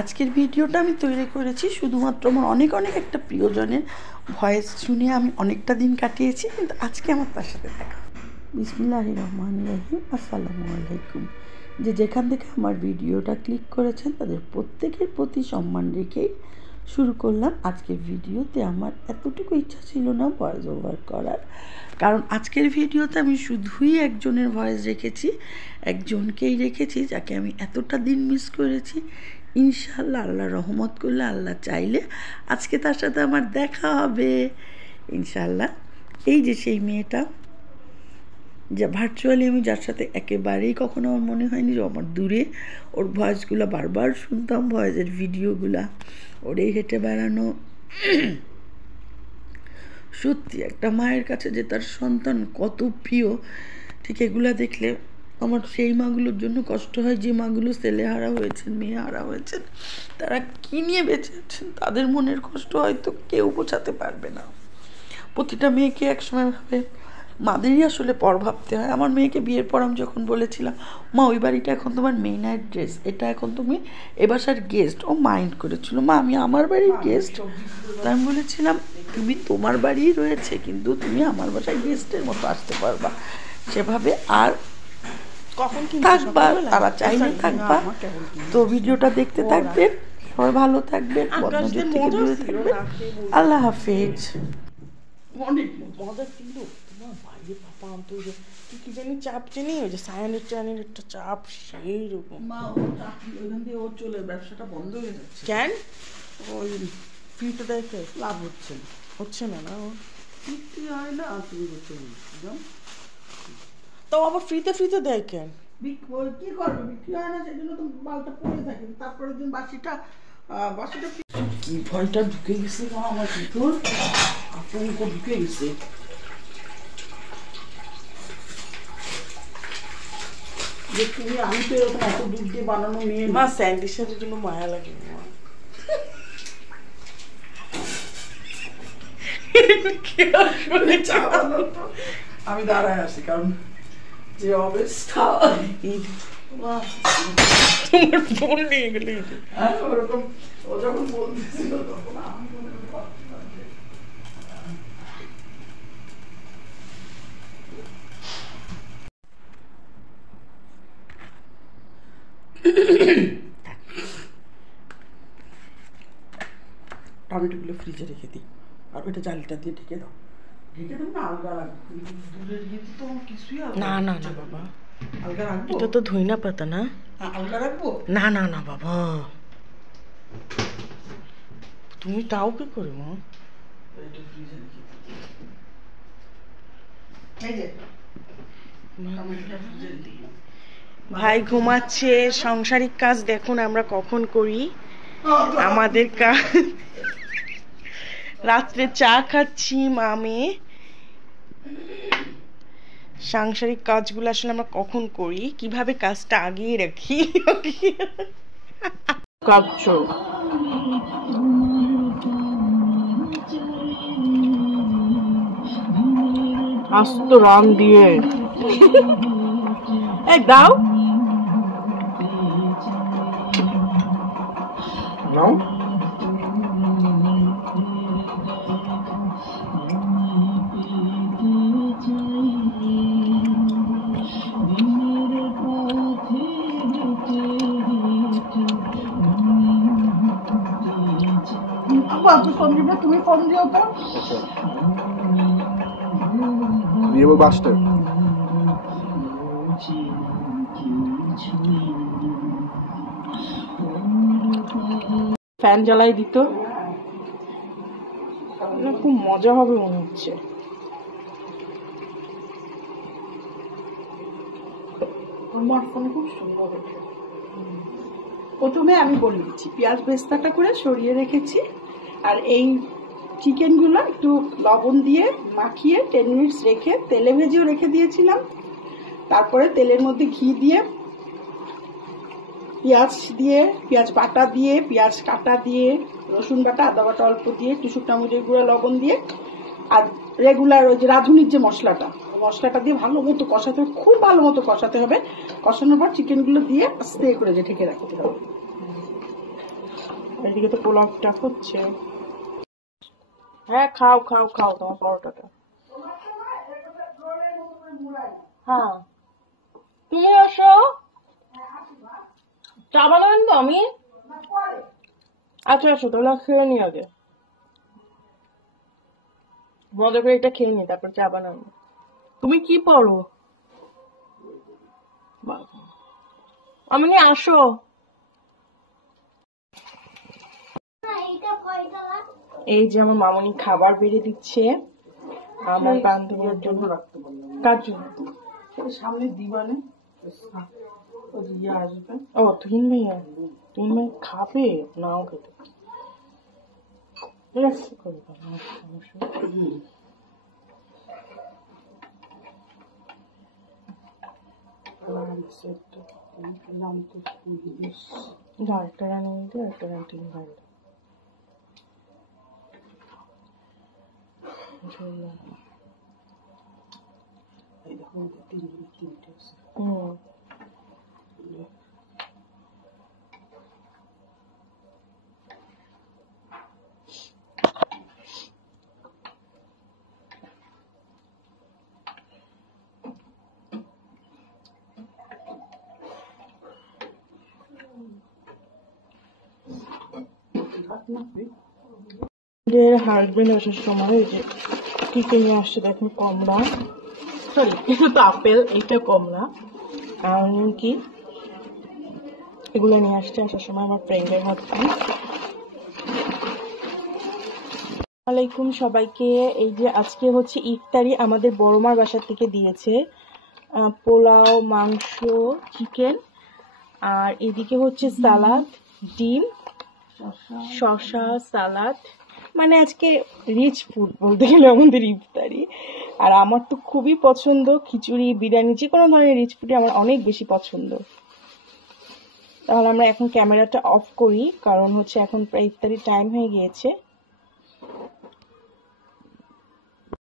আজকের ভিডিওটা আমি তৈরি করেছি শুধুমাত্র আমার অনেক একটা প্রিয়জনের ভয়েস শুনে আমি অনেকটা দিন কাটিয়েছি, কিন্তু আজকে আমার তার সাথে দেখা। বিসমিল্লাহির রহমানির রহিম। আসসালামু আলাইকুম। যেখান থেকে আমার ভিডিওটা ক্লিক করেছেন তাদের প্রত্যেকের প্রতি সম্মান রেখেই শুরু করলাম আজকের ভিডিওতে। আমার এতটুকু ইচ্ছা ছিল না ভয়েস ওভার করার, কারণ আজকের ভিডিওতে আমি শুধুই একজনের ভয়েস রেখেছি, একজনকেই রেখেছি যাকে আমি এতটা দিন মিস করেছি। ইনশাআল্লাহ আল্লাহ রহমত করলে, আল্লাহ চাইলে আজকে তার সাথে আমার দেখা হবে ইনশাআল্লাহ। এই যে সেই মেয়েটা, যা ভার্চুয়ালি আমি যার সাথে একেবারেই কখনো আমার মনে হয়নি যে আমার দূরে, ওর ভয়েসগুলো বারবার শুনতাম, ভয়েসের ভিডিওগুলা, ওর এই হেঁটে বেড়ানো। সত্যি একটা মায়ের কাছে যে তার সন্তান কত প্রিয়, ঠিক এগুলা দেখলে আমার সেই মাগুলোর জন্য কষ্ট হয় যে মাগুলো ছেলে হারা হয়েছেন, মেয়ে হারা হয়েছেন। তারা কী নিয়ে বেঁচে আছেন, তাদের মনের কষ্ট হয়তো কেউ বোঝাতে পারবে না। প্রতিটা মেয়েকে একসময় ভাবে মাদেরই আসলে পর ভাবতে হয়। আমার মেয়েকে বিয়ের পর আমি যখন বলেছিলাম, মা ওই বাড়িটা এখন তোমার মেইন অ্যাড্রেস, এটা এখন তুমি এ বাসার গেস্ট, ও মাইন্ড করেছিল, মা আমি আমার বাড়ির গেস্ট। তাই আমি বলেছিলাম তুমি তোমার বাড়িই রয়েছে, কিন্তু তুমি আমার বাসায় গেস্টের মতো আসতে পারবা, সেভাবে আর কখন থাকবা, তারা চাইলে থাকবা। তো ভিডিওটা দেখতে থাকবেন, সবাই ভালো থাকবেন, বদনজর থেকে দূরে থাকবেন। আল্লাহ হাফেজ। অনেক মজা ছিল তোমার বাইরে পাপা আনতো, যে কি জানি চাপ চিনি, ওই যে সায়ানের একটা চাপ, সেই রকম। মা ও চাকরি ওইখান দিয়ে ওর চলে, ব্যবসাটা বন্ধ হয়ে যাচ্ছে। কেন? ওই ফ্রিতে দেখে লাভ হচ্ছে না না, ও বিক্রি হয় না, তুমি হচ্ছে তাও আবার ফ্রিতে দেয় কেন? কি করবে, বিক্রি হয় না, সেই জন্য তো মালটা পড়ে থাকে। তারপরে দিন বাসিটা কি ভয়টা ঢুকে গেছে মা আমার ভিতর, আতঙ্ক ঢুকে গেছে। যে তুমি, আমি তো এরকম এত দুধ দিয়ে বানানো মেয়ে। মা স্যান্ডউইচের জন্য মায়া লাগে মা। আমি দাঁড়ায় আছি, কারণ যে অবস্থা তোমার ফোন নিয়ে গেলে ওরকম, ও যখন বলতেছিল তখন আমি টমেটোগুলো ফ্রিজে রেখে দিই, আর ওইটা জালিটা দিয়ে ঢেকে দাও। ঢেকে দাও না, আলগা রাখবো, দূরের গিয়েছি তো কিছুই না না না বাবা, আলগা রাখবো। এটা তো ধইনা পাতা না, আলগা রাখবো। না না না বাবা, তুমি তাও কি করে মা? এটা ফ্রিজে রেখে এই যে টমেটোটা ফ্রিজে দিই। ভাই ঘুমাচ্ছে, সাংসারিক কাজ দেখুন আমরা কখন করি। আমাদের কাজ রাত্রে চা খাচ্ছি মামে, সাংসারিক কাজগুলো আসলে আমরা কখন করি, কিভাবে কাজটা আগিয়ে রাখি। কাঁদছো আস্ত রান দিয়ে, এই দাও দাও। তুমি ফোন দিও তো, বাসটা ফ্যান জ্বালাই দিত, খুব মজা হবে মনে হচ্ছে। আমার ফোনে খুব সুন্দর হচ্ছে। প্রথমে আমি বলে দিচ্ছি, পেঁয়াজ বেস্তাটা করে সরিয়ে রেখেছি, আর এই চিকেনগুলো একটু লবণ দিয়ে মাখিয়ে 10 মিনিটস রেখে তেলে ভেজেও রেখে দিয়েছিলাম। তারপরে তেলের মধ্যে ঘি দিয়ে, পেঁয়াজ বাটা দিয়ে, পেঁয়াজ কাটা দিয়ে, রসুন বাটা, আদা বাটা অল্প দিয়ে, একটু শুকনো মরিচের গুঁড়া, লবণ দিয়ে, আর রেগুলার ওই যে রাঁধুনির যে মশলাটা দিয়ে ভালো মতো কষাতে হবে, খুব ভালো মতো কষাতে হবে। কষানোর পর চিকেনগুলো দিয়ে আস্তে করে ঢেকে রাখতে হবে। এদিকে তো পোলাওটা হচ্ছে। হ্যাঁ খাও খাও খাও তোমার পরোটাটা। হ্যাঁ তুমি আসো, চা বানাবেন তো আমি? আচ্ছা আসো তাহলে খেয়ে নি আগে, মজা করে এটা খেয়ে নি তারপর চা বানাবো। তুমি কি পড়ো? আমি আসো। এই যে আমার মামনি খাবার বেড়ে দিচ্ছে আমার বান্ধবীর জন্য। কার জন্য? সামনে দিবানে আসবে। ও তুহিন ভাইয়া, তুহিন ভাই খাবে নাও খেতে একটা রান্না নিতে একটা রান্না তিন ভাই হাজবেন্ড আসার সময় এই যে কি কিনে আসছে দেখুন, কমলা, সরি এটা তো আপেল, এইটা কমলা আর কি এগুলো নিয়ে আসছে আসার সময় আমার ফ্রেন্ডের হাজবেন্ড। আসসালামাইকুম সবাইকে। এই যে আজকে হচ্ছে ইফতারি আমাদের বড়মার বাসা থেকে দিয়েছে, পোলাও, মাংস, চিকেন, আর এদিকে হচ্ছে সালাদ, ডিম, শসা, সালাদ, মানে আজকে রিচ ফুড বলতে গেলে আমাদের ইফতারি। আর আমার তো খুবই পছন্দ খিচুড়ি, বিরিয়ানি, যে কোনো ধরনের রিচ ফুডই আমার অনেক বেশি পছন্দ। তাহলে আমরা এখন ক্যামেরাটা অফ করি, কারণ হচ্ছে এখন প্রায় ইফতারির টাইম হয়ে গিয়েছে।